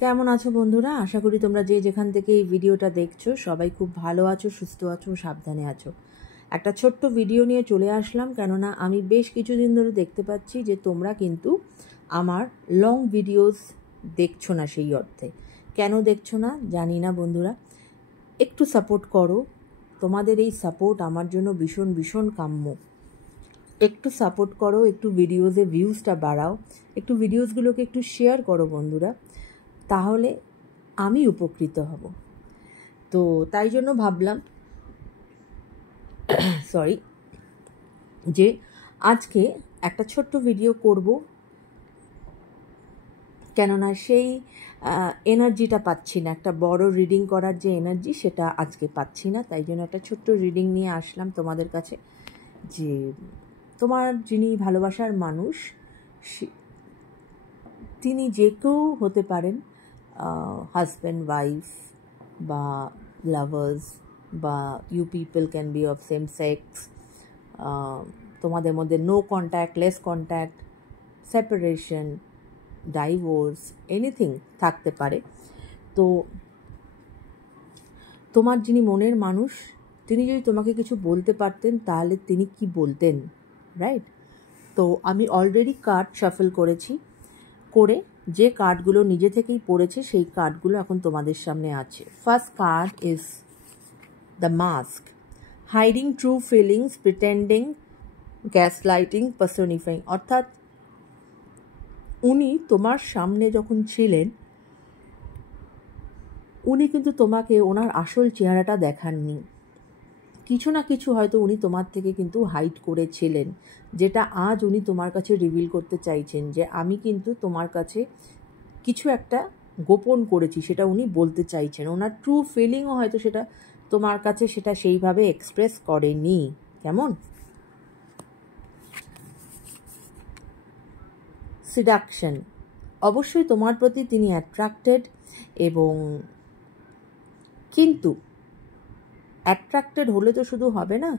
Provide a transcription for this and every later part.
কেমন আছো বন্ধুরা? আশা করি তোমরা যে যেখান থেকে এই ভিডিওটা দেখছো সবাই খুব ভালো আছো, সুস্থ আছো, সাবধানে আছো। একটা ছোট্ট ভিডিও নিয়ে চলে আসলাম, কেননা আমি বেশ কিছুদিন ধরে দেখতে পাচ্ছি যে তোমরা কিন্তু আমার লং ভিডিওস দেখছো না। সেই অর্থে কেন দেখছো না জানি না বন্ধুরা, একটু সাপোর্ট করো। তোমাদের এই সাপোর্ট আমার জন্য ভীষণ ভীষণ কাম্য। একটু সাপোর্ট করো, একটু ভিডিওসে ভিউজটা বাড়াও, একটু ভিডিওসগুলোকে একটু শেয়ার করো বন্ধুরা, তাহলে আমি উপকৃত হব। তো তাই জন্য ভাবলাম যে আজকে একটা ছোট্ট ভিডিও করব, কেননা সেই এনার্জিটা পাচ্ছি না। একটা বড় রিডিং করার যে এনার্জি সেটা আজকে পাচ্ছি না, তাই জন্য একটা ছোট্ট রিডিং নিয়ে আসলাম তোমাদের কাছে। যে তোমার যিনি ভালোবাসার মানুষ, তিনি যে কেউ হতে পারেন, হাজব্যান্ড ওয়াইফ বা লাভার্স, বা you people can be of same sex. তোমাদের মধ্যে no contact, less contact, separation, divorce, anything থাকতে পারে। তো তোমার যিনি মনের মানুষ, তিনি যদি তোমাকে কিছু বলতে পারতেন তাহলে তিনি কি বলতেন, রাইট? তো আমি অলরেডি কার্ড শাফল করেছি, করে যে কার্ডগুলো নিজে থেকেই পড়েছে সেই কার্ডগুলো এখন তোমাদের সামনে আছে। First card is the mask, hiding true feelings, pretending, gaslighting, personifying. অর্থাৎ উনি তোমার সামনে যখন ছিলেন, উনি কিন্তু তোমাকে ওনার আসল চেহারাটা দেখাননি। কিছু না কিছু হয়তো উনি তোমার থেকে কিন্তু হাইড করেছিলেন, যেটা আজ উনি তোমার কাছে রিভিল করতে চাইছেন যে আমি কিন্তু তোমার কাছে কিছু একটা গোপন করেছি, সেটা উনি বলতে চাইছেন। ওনার ট্রু ফিলিংও হয়তো সেটা তোমার কাছে সেটা সেইভাবে এক্সপ্রেস করেনি। কেমন? সিডাকশন, অবশ্যই তোমার প্রতি তিনি অ্যাট্রাক্টেড, এবং কিন্তু অ্যাট্রাক্টেড হলে তো শুধু হবে না,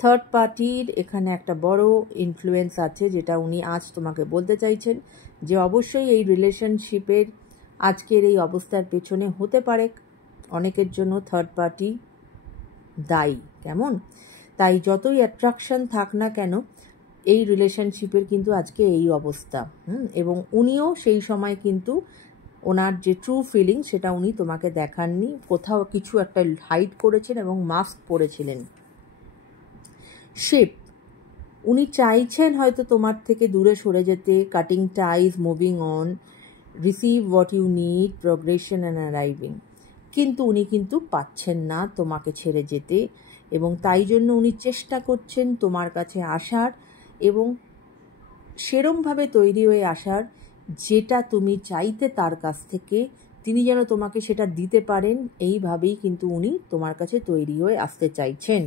থার্ড পার্টির এখানে একটা বড় ইনফ্লুয়েন্স আছে, যেটা উনি আজ তোমাকে বলতে চাইছেন যে অবশ্যই এই রিলেশনশিপের আজকের এই অবস্থার পেছনে হতে পারে অনেকের জন্য থার্ড পার্টি দায়ী। কেমন? তাই যতই অ্যাট্রাকশন থাক না কেন, এই রিলেশনশিপের কিন্তু আজকে এই অবস্থা। এবং উনিও সেই সময় কিন্তু ওনার যে ট্রু ফিলিং সেটা উনি তোমাকে দেখাননি, কোথাও কিছু একটা হাইড করেছেন এবং মাস্ক পরেছিলেন। শিপ, উনি চাইছেন হয়তো তোমার থেকে দূরে সরে যেতে, cutting ties, moving on, receive what you need, progression and arriving. কিন্তু উনি কিন্তু পাচ্ছেন না তোমাকে ছেড়ে যেতে, এবং তাই জন্য উনি চেষ্টা করছেন তোমার কাছে আসার, এবং সেরমভাবে তৈরি হয়ে আসার যেটা তুমি চাইতে তার কাছ থেকে, তিনি যেন তোমাকে সেটা দিতে পারেন, এইভাবেই কিন্তু উনি তোমার কাছে তৈরি হয়ে আসতে চাইছেন।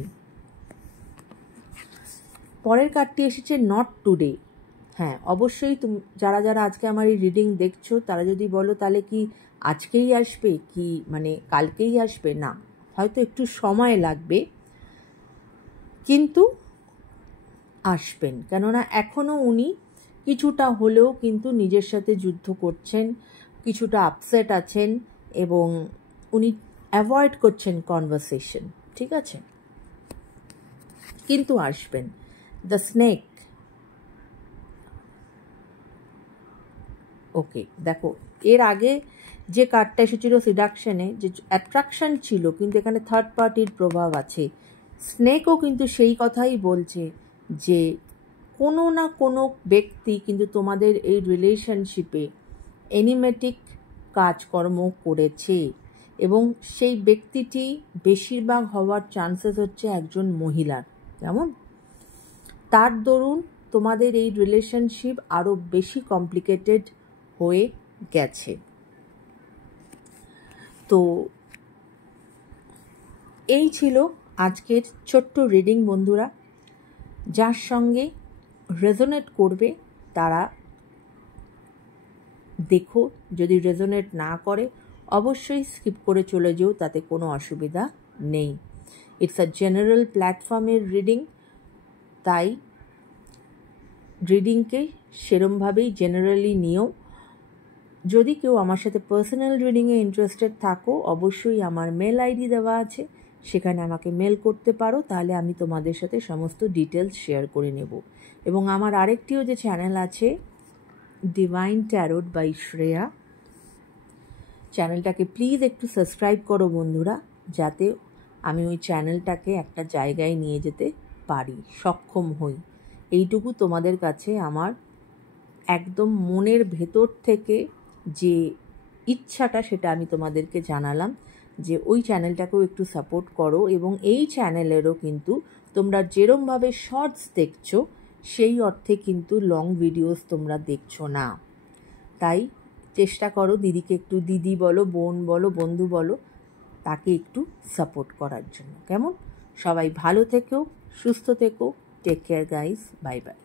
পরের কার্ডটি এসেছে নট টুডে। হ্যাঁ, অবশ্যই যারা যারা আজকে আমার এই রিডিং দেখছো তারা যদি বলো তাহলে কি আজকেই আসবে, কি মানে কালকেই আসবে, না, হয়তো একটু সময় লাগবে, কিন্তু আসবেন। কেননা এখনও উনি কিছুটা হলেও কিন্তু নিজের সাথে যুদ্ধ করছেন, কিছুটা আপসেট আছেন, এবং উনি অ্যাভয়েড করছেন কনভারসেশন, ঠিক আছে? কিন্তু আসবেন। দ্য স্নেক, ওকে, দেখো এর আগে যে কার্ডটা এসেছিল সিডাকশনে, যে অ্যাট্রাকশন ছিল, কিন্তু এখানে থার্ড পার্টির প্রভাব আছে। স্নেকও কিন্তু সেই কথাই বলছে যে কোনো না কোনো ব্যক্তি কিন্তু তোমাদের এই রিলেশনশিপে এনিমেটিক কাজকর্ম করেছে, এবং সেই ব্যক্তিটি বেশিরভাগ হওয়ার চান্সেস হচ্ছে একজন মহিলার। কেমন? তার দরুন তোমাদের এই রিলেশনশিপ আরও বেশি কমপ্লিকেটেড হয়ে গেছে। তো এই ছিল আজকের ছোট্ট রিডিং বন্ধুরা। যার সঙ্গে রেজোনেট করবে তারা দেখো, যদি রেজোনেট না করে অবশ্যই স্কিপ করে চলে যেও, তাতে কোনো অসুবিধা নেই। ইটস আ জেনারেল প্ল্যাটফর্মের রিডিং, তাই রিডিংকে সেরমভাবেই জেনারেলি নিও। যদি কেউ আমার সাথে পার্সোনাল রিডিংয়ে ইন্টারেস্টেড থাকো, অবশ্যই আমার মেল আইডি দেওয়া আছে, সেখানে আমাকে মেল করতে পারো, তাহলে আমি তোমাদের সাথে সমস্ত ডিটেলস শেয়ার করে নেব। এবং আমার আরেকটিও যে চ্যানেল আছে, ডিভাইন ট্যারোট বাই শ্রেয়া, চ্যানেলটাকে প্লিজ একটু সাবস্ক্রাইব করো বন্ধুরা, যাতে আমি ওই চ্যানেলটাকে একটা জায়গায় নিয়ে যেতে পারি, সক্ষম হই। এইটুকু তোমাদের কাছে আমার একদম মনের ভেতর থেকে যে ইচ্ছাটা, সেটা আমি তোমাদেরকে জানালাম যে ওই চ্যানেলটাকেও একটু সাপোর্ট করো। এবং এই চ্যানেলেরও কিন্তু তোমরা যেরমভাবে শর্টস দেখছো, সেই অর্থে কিন্তু লং ভিডিওস তোমরা দেখছো না। তাই চেষ্টা করো দিদিকে একটু, দিদি বলো, বোন বলো, বন্ধু বলো, তাকে একটু সাপোর্ট করার জন্য। কেমন? সবাই ভালো থেকো, সুস্থ থেকো, take care guys, bye by.